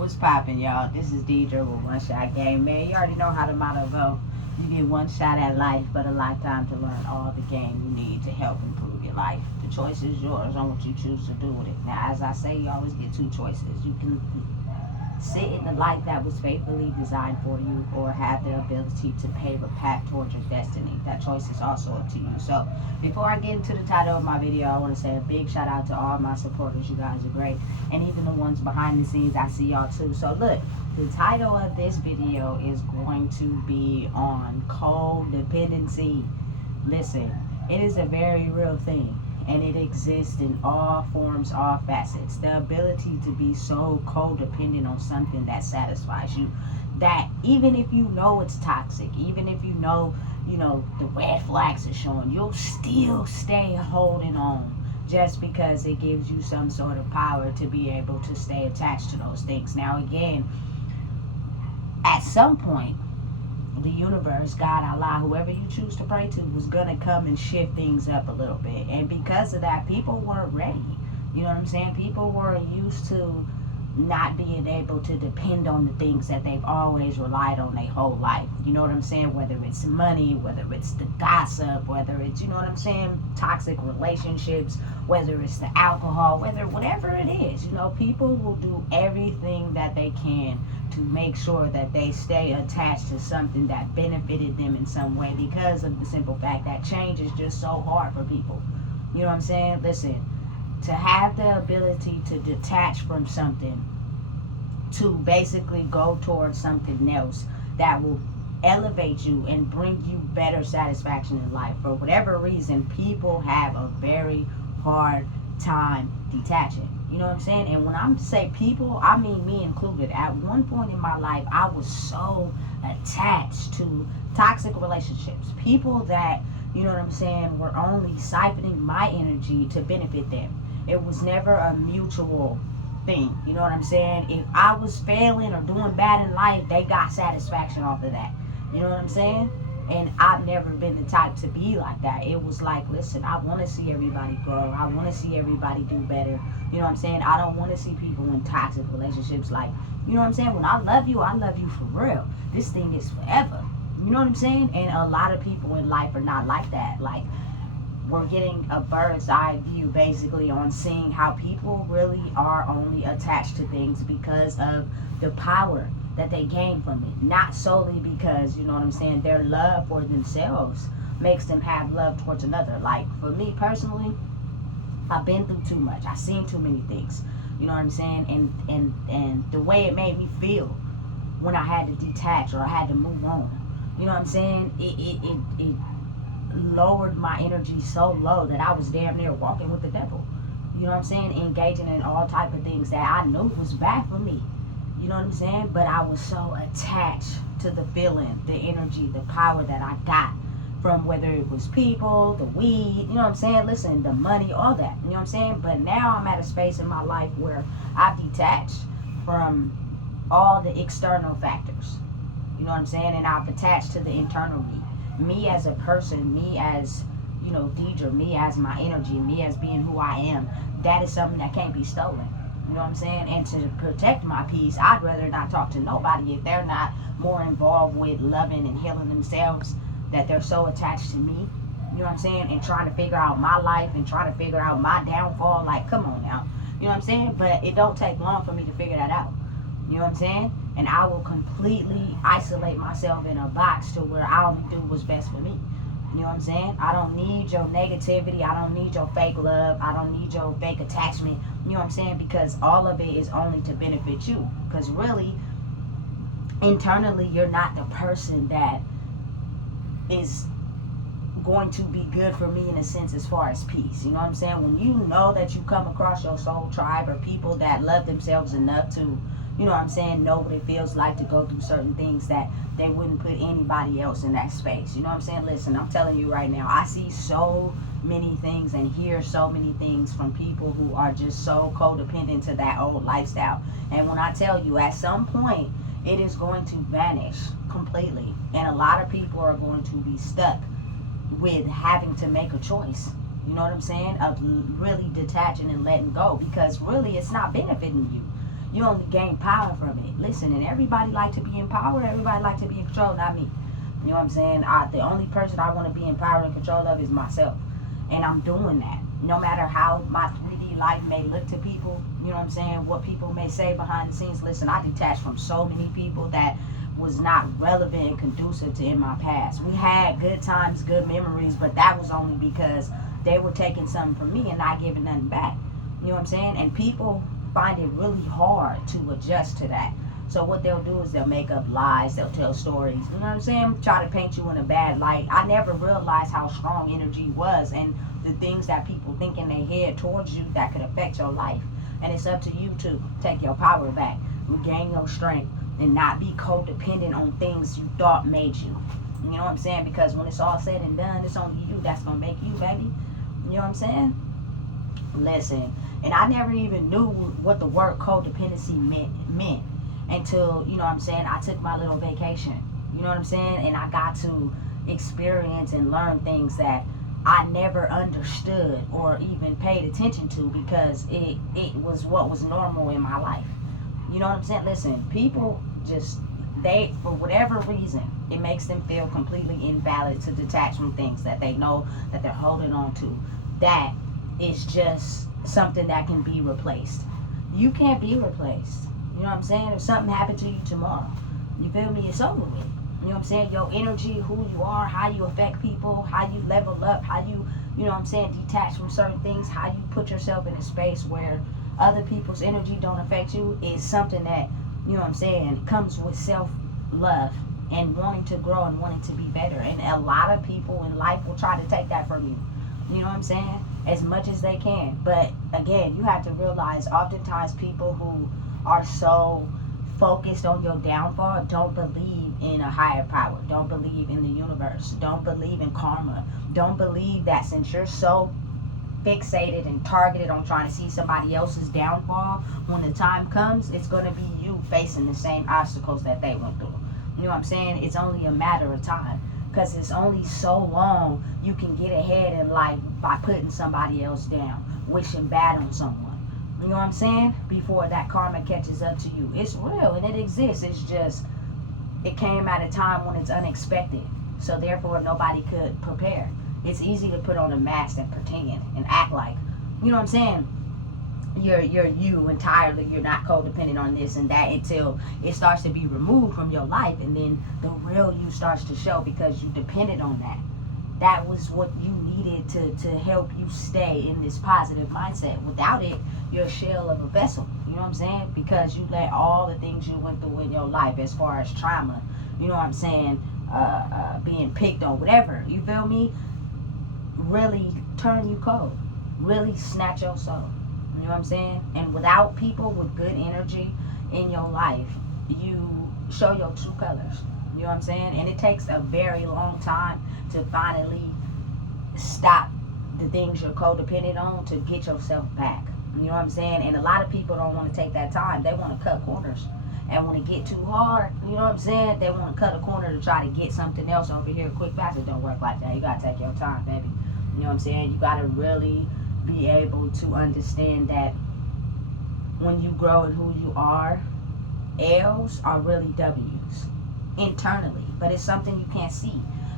What's poppin', y'all? This is Deidre with One Shot Game. Man, you already know how the motto go. You get one shot at life, but a lifetime to learn all the game you need to help improve your life. The choice is yours on what you choose to do with it. Now, as I say, you always get two choices. You can sit in the life that was faithfully designed for you, or have the ability to pave a path towards your destiny. That choice is also up to you. So before I get into the title of my video, I want to say a big shout out to all my supporters. You guys are great, and even the ones behind the scenes, I see y'all too. So look, the title of this video is going to be on codependency. Listen, it is a very real thing, and it exists in all forms, all facets. The ability to be so codependent on something that satisfies you, that even if you know it's toxic, even if you know the red flags are showing, you'll still stay holding on just because it gives you some sort of power to be able to stay attached to those things. Now again, at some point, the universe, God, Allah, whoever you choose to pray to, was going to come and shift things up a little bit. And because of that, people weren't ready. You know what I'm saying? People were used to not being able to depend on the things that they've always relied on their whole life. You know what I'm saying? Whether it's money, whether it's the gossip, whether it's, you know what I'm saying, toxic relationships, whether it's the alcohol, whatever it is, people will do everything that they can to make sure that they stay attached to something that benefited them in some way, because of the simple fact that change is just so hard for people. You know what I'm saying? Listen, to have the ability to detach from something, to basically go towards something else that will elevate you and bring you better satisfaction in life, for whatever reason, people have a very hard time detaching. You know what I'm saying? And when I say people, I mean me included. At one point in my life, I was so attached to toxic relationships. People that, you know what I'm saying, were only siphoning my energy to benefit them. It was never a mutual thing. You know what I'm saying? If I was failing or doing bad in life, they got satisfaction off of that. You know what I'm saying? And I've never been the type to be like that. It was like, listen, I want to see everybody grow. I want to see everybody do better. You know what I'm saying? I don't want to see people in toxic relationships. Like, you know what I'm saying? When I love you for real. This thing is forever. You know what I'm saying? And a lot of people in life are not like that. Like, we're getting a bird's eye view basically on seeing how people really are only attached to things because of the power that they gain from it. Not solely because, you know what I'm saying, their love for themselves makes them have love towards another. Like, for me personally, I've been through too much. I've seen too many things. You know what I'm saying? And the way it made me feel when I had to detach or I had to move on. You know what I'm saying? It lowered my energy so low that I was damn near walking with the devil. You know what I'm saying? Engaging in all type of things that I knew was bad for me. You know what I'm saying? But I was so attached to the feeling, the energy, the power that I got from whether it was people, the weed, you know what I'm saying? Listen, the money, all that. You know what I'm saying? But now I'm at a space in my life where I've detached from all the external factors. You know what I'm saying? And I've attached to the internal me. Me as a person, me as, Deidre, me as my energy, me as being who I am. That is something that can't be stolen. You know what I'm saying? And to protect my peace, I'd rather not talk to nobody if they're not more involved with loving and healing themselves, that they're so attached to me. You know what I'm saying? And trying to figure out my life and trying to figure out my downfall. Like, come on now. You know what I'm saying? But it don't take long for me to figure that out. You know what I'm saying? And I will completely isolate myself in a box to where I only do what's best for me. You know what I'm saying? I don't need your negativity. I don't need your fake love. I don't need your fake attachment. You know what I'm saying? Because all of it is only to benefit you. Because really, internally, you're not the person that is going to be good for me in a sense as far as peace. You know what I'm saying? When you know that you come across your soul tribe or people that love themselves enough to, you know what I'm saying, know what it feels like to go through certain things that they wouldn't put anybody else in that space. You know what I'm saying? Listen, I'm telling you right now, I see so many things and hear so many things from people who are just so codependent to that old lifestyle. And when I tell you, at some point, it is going to vanish completely. And a lot of people are going to be stuck with having to make a choice. You know what I'm saying? Of really detaching and letting go. Because really, it's not benefiting you. you only gain power from it. Listen, and everybody like to be in power. Everybody like to be in control, not me. You know what I'm saying? The only person I want to be in power and control of is myself. And I'm doing that. No matter how my 3D life may look to people, you know what I'm saying? What people may say behind the scenes. Listen, I detached from so many people that was not relevant and conducive to in my past. We had good times, good memories, but that was only because they were taking something from me and not giving nothing back. You know what I'm saying? And people find it really hard to adjust to that. So what they'll do is they'll make up lies, they'll tell stories, you know what I'm saying? Try to paint you in a bad light. I never realized how strong energy was and the things that people think in their head towards you that could affect your life. And it's up to you to take your power back, regain your strength, and not be codependent on things you thought made you. You know what I'm saying? Because when it's all said and done, it's only you that's going to make you, baby. You know what I'm saying? Listen, and I never even knew what the word codependency meant until, you know what I'm saying, I took my little vacation. You know what I'm saying? And I got to experience and learn things that I never understood or even paid attention to because it was what was normal in my life. You know what I'm saying? Listen, people just, they, for whatever reason, it makes them feel completely invalid to detach from things that they know that they're holding on to. That is just something that can be replaced. You can't be replaced. You know what I'm saying? If something happened to you tomorrow, you feel me? It's over with. You know what I'm saying? Your energy, who you are, how you affect people, how you level up, how you know what I'm saying, detach from certain things, how you put yourself in a space where other people's energy don't affect you is something that, you know what I'm saying, comes with self-love and wanting to grow and wanting to be better. And a lot of people in life will try to take that from you. You know what I'm saying? As much as they can. But again, you have to realize oftentimes people who are so focused on your downfall don't believe in a higher power, don't believe in the universe, don't believe in karma, don't believe that since you're so fixated and targeted on trying to see somebody else's downfall, when the time comes, it's going to be you facing the same obstacles that they went through. You know what I'm saying? It's only a matter of time. Because it's only so long you can get ahead in life by putting somebody else down, wishing bad on someone. You know what I'm saying? Before that karma catches up to you. It's real and it exists. It's just, it came at a time when it's unexpected. So therefore nobody could prepare. It's easy to put on a mask and pretend and act like, you know what I'm saying? You're you entirely. You're not codependent on this and that until it starts to be removed from your life, and then the real you starts to show because you depended on that. That was what you needed to help you stay in this positive mindset. Without it, you're a shell of a vessel. You know what I'm saying? Because you let all the things you went through in your life as far as trauma, you know what I'm saying, being picked on, whatever, you feel me, really turn you cold, really snatch your soul. You know what I'm saying? And without people with good energy in your life, you show your true colors. You know what I'm saying? And it takes a very long time to finally stop the things you're codependent on to get yourself back. You know what I'm saying? And a lot of people don't want to take that time. They want to cut corners. And when it get too hard, you know what I'm saying, they want to cut a corner to try to get something else over here quick, fast. It don't work like that. You got to take your time, baby. You know what I'm saying? You got to really be able to understand that when you grow in who you are, L's are really W's internally, but it's something you can't see.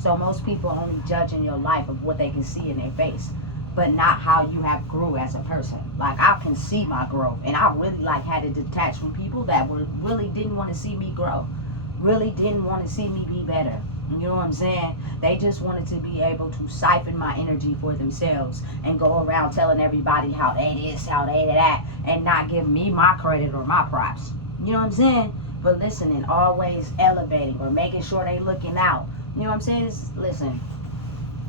So most people only judge in your life of what they can see in their face, but not how you have grew as a person. Like, I can see my growth, and I really had to detach from people that really didn't want to see me grow, really didn't want to see me be better. You know what I'm saying? They just wanted to be able to siphon my energy for themselves and go around telling everybody how they this, how they that, and not give me my credit or my props. You know what I'm saying? But listening, always elevating or making sure they looking out. You know what I'm saying? Listen,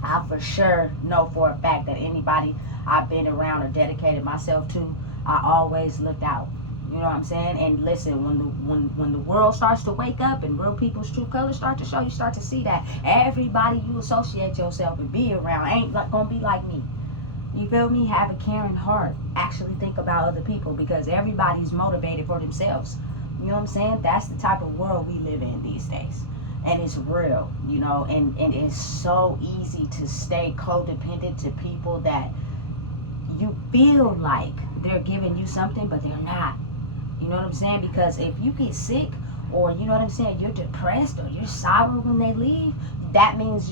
I for sure know for a fact that anybody I've been around or dedicated myself to, I always looked out. You know what I'm saying? And listen, when the world starts to wake up and real people's true colors start to show, you start to see that everybody you associate yourself and be around ain't gonna be like me. You feel me? Have a caring heart. Actually think about other people, because everybody's motivated for themselves. You know what I'm saying? That's the type of world we live in these days. And it's real, you know, and it's so easy to stay codependent to people that you feel like they're giving you something, but they're not. You know what I'm saying? Because if you get sick, or you know what I'm saying, you're depressed or you're sour when they leave, that means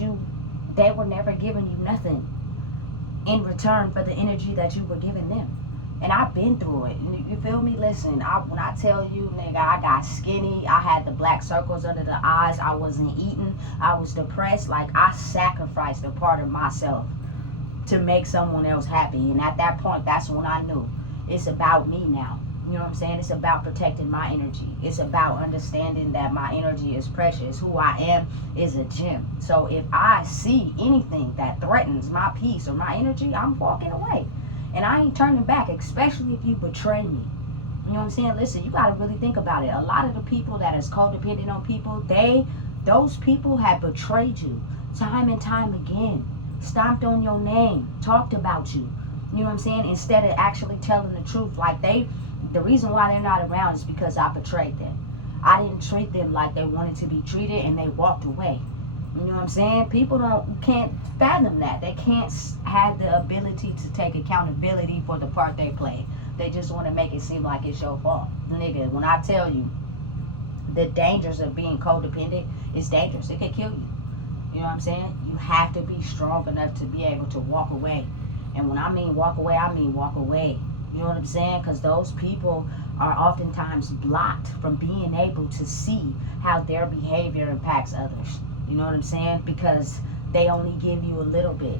they were never giving you nothing in return for the energy that you were giving them. And I've been through it. You feel me? Listen, when I tell you, nigga, I got skinny. I had the black circles under the eyes. I wasn't eating. I was depressed. Like, I sacrificed a part of myself to make someone else happy. And at that point, that's when I knew it's about me now. You know what I'm saying? It's about protecting my energy. It's about understanding that my energy is precious. Who I am is a gem. So if I see anything that threatens my peace or my energy, I'm walking away. And I ain't turning back, especially if you betray me. You know what I'm saying? Listen, you got to really think about it. A lot of the people that is codependent on people, those people have betrayed you time and time again. Stomped on your name, talked about you. You know what I'm saying? Instead of actually telling the truth. Like, the reason why they're not around is because I betrayed them. I didn't treat them like they wanted to be treated, and they walked away. You know what I'm saying? People can't fathom that. They can't have the ability to take accountability for the part they play. They just want to make it seem like it's your fault. Nigga, when I tell you the dangers of being codependent, it's dangerous. It can kill you. You know what I'm saying? You have to be strong enough to be able to walk away. And when I mean walk away, I mean walk away. You know what I'm saying? Because those people are oftentimes blocked from being able to see how their behavior impacts others. You know what I'm saying? Because they only give you a little bit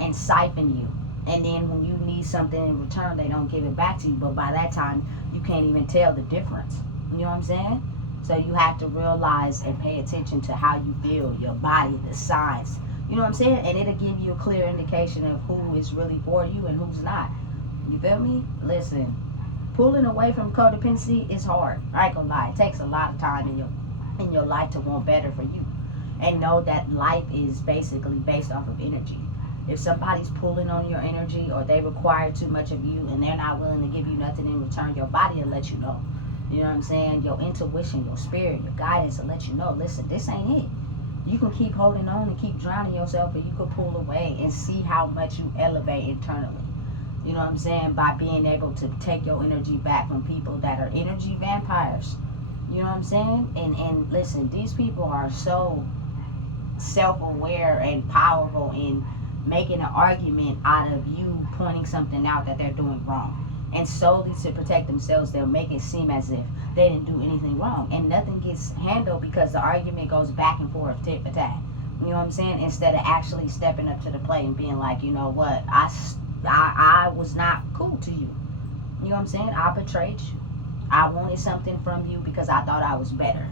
and siphon you. And then when you need something in return, they don't give it back to you. But by that time, you can't even tell the difference. You know what I'm saying? So you have to realize and pay attention to how you feel, your body, the signs. You know what I'm saying? And it'll give you a clear indication of who is really for you and who's not. You feel me? Listen, pulling away from codependency is hard. I ain't gonna lie. It takes a lot of time in your life to want better for you. And know that life is basically based off of energy. If somebody's pulling on your energy, or they require too much of you and they're not willing to give you nothing in return, your body will let you know. You know what I'm saying? Your intuition, your spirit, your guidance will let you know, listen, this ain't it. You can keep holding on and keep drowning yourself, or you can pull away and see how much you elevate internally. You know what I'm saying? By being able to take your energy back from people that are energy vampires. You know what I'm saying? And listen, these people are so self-aware and powerful in making an argument out of you pointing something out that they're doing wrong. And solely to protect themselves, they'll make it seem as if they didn't do anything wrong. And nothing gets handled because the argument goes back and forth, tit for tat. You know what I'm saying? Instead of actually stepping up to the plate and being like, you know what, I was not cool to you. You know what I'm saying? I betrayed you. I wanted something from you because I thought I was better.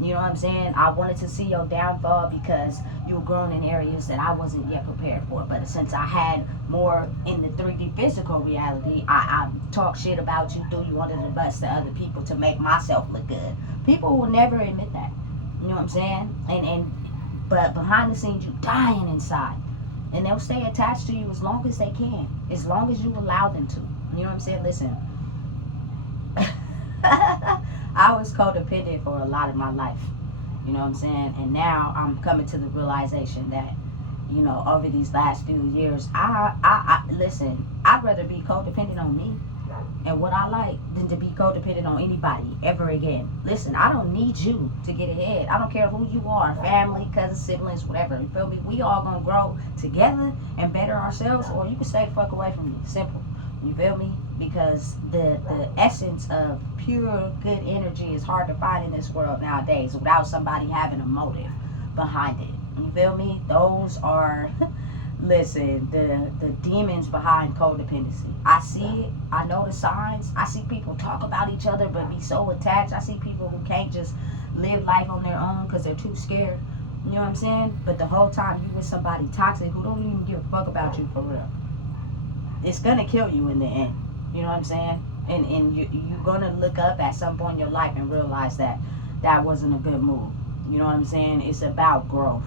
You know what I'm saying? I wanted to see your downfall because you were growing in areas that I wasn't yet prepared for. But since I had more in the 3D physical reality, I talk shit about you, threw you under the bus to other people to make myself look good. People will never admit that. You know what I'm saying? But behind the scenes, you dying inside. And they'll stay attached to you as long as they can. As long as you allow them to. You know what I'm saying? Listen. I was codependent for a lot of my life. You know what I'm saying? And now I'm coming to the realization that, you know, over these last few years, listen, I'd rather be codependent on me and what I like than to be codependent on anybody ever again. Listen, I don't need you to get ahead. I don't care who you are, family, cousins, siblings, whatever. You feel me? We all gonna grow together and better ourselves, or you can stay the fuck away from me. Simple. You feel me? Because the essence of pure good energy is hard to find in this world nowadays without somebody having a motive behind it. You feel me? Those are, listen, the demons behind codependency. I see it. I know the signs. I see people talk about each other but be so attached. I see people who can't just live life on their own because they're too scared. You know what I'm saying? But the whole time you with somebody toxic who don't even give a fuck about you for real. It's gonna kill you in the end. You know what I'm saying? And you're gonna look up at some point in your life and realize that that wasn't a good move. You know what I'm saying? It's about growth.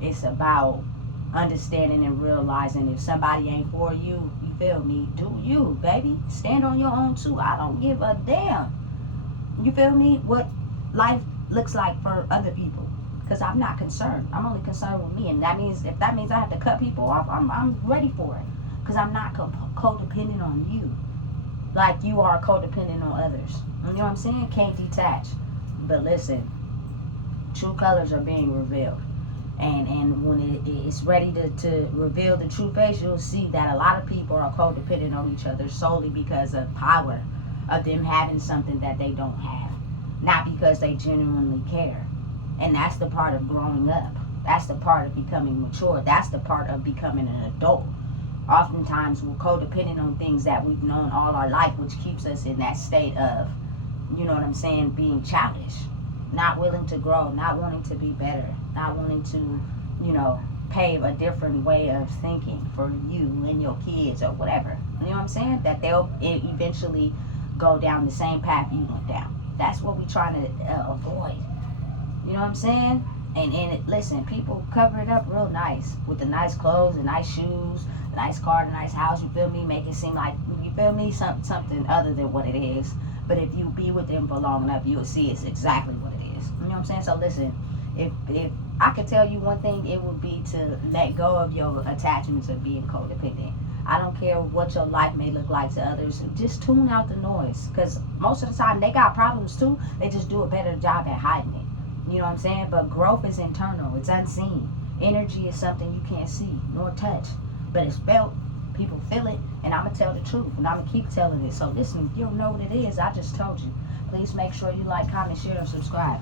It's about understanding and realizing if somebody ain't for you, you feel me? Do you, baby? Stand on your own too. I don't give a damn. You feel me? What life looks like for other people. Because I'm not concerned. I'm only concerned with me. And that means, if that means I have to cut people off, I'm ready for it. Because I'm not codependent on you like you are codependent on others. You know what I'm saying? Can't detach. But listen, true colors are being revealed. And when it's ready to reveal the true face, you'll see that a lot of people are codependent on each other solely because of power, of them having something that they don't have, not because they genuinely care. And that's the part of growing up. That's the part of becoming mature. That's the part of becoming an adult. Oftentimes we're codependent on things that we've known all our life, which keeps us in that state of, you know what I'm saying, being childish, not willing to grow, not wanting to be better, not wanting to, you know, pave a different way of thinking for you and your kids or whatever. You know what I'm saying? That they'll eventually go down the same path you went down. That's what we're trying to avoid. You know what I'm saying? And listen, people cover it up real nice with the nice clothes, the nice shoes, the nice car, the nice house. You feel me? Make it seem like, you feel me, something other than what it is. But if you be with them for long enough, you'll see it's exactly what it is. You know what I'm saying? So listen, if I could tell you one thing, it would be to let go of your attachments of being codependent. I don't care what your life may look like to others. Just tune out the noise. Because most of the time, they got problems too. They just do a better job at hiding it. You know what I'm saying? But growth is internal. It's unseen. Energy is something you can't see nor touch. But it's felt. People feel it. And I'm going to tell the truth. And I'm going to keep telling it. So listen, if you don't know what it is, I just told you. Please make sure you like, comment, share, and subscribe.